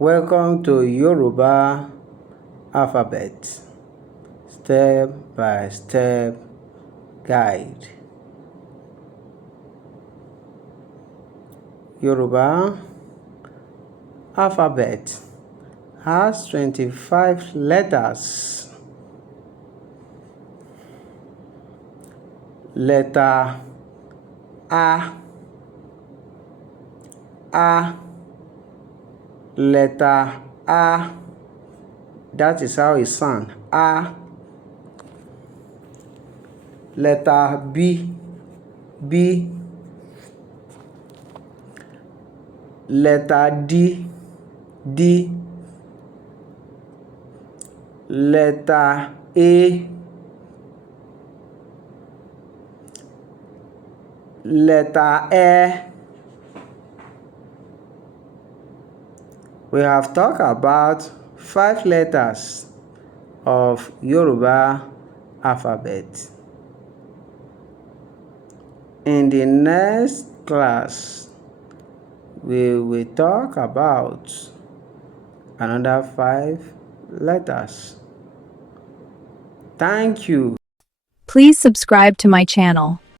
Welcome to Yoruba alphabet, step-by-step guide. Yoruba alphabet has 25 letters. Letter A, letter A. That is how it sounds. A. Letter B, letter D, letter A, letter E. We have talked about 5 letters of Yoruba alphabet. In the next class, we will talk about another 5 letters. Thank you. Please subscribe to my channel.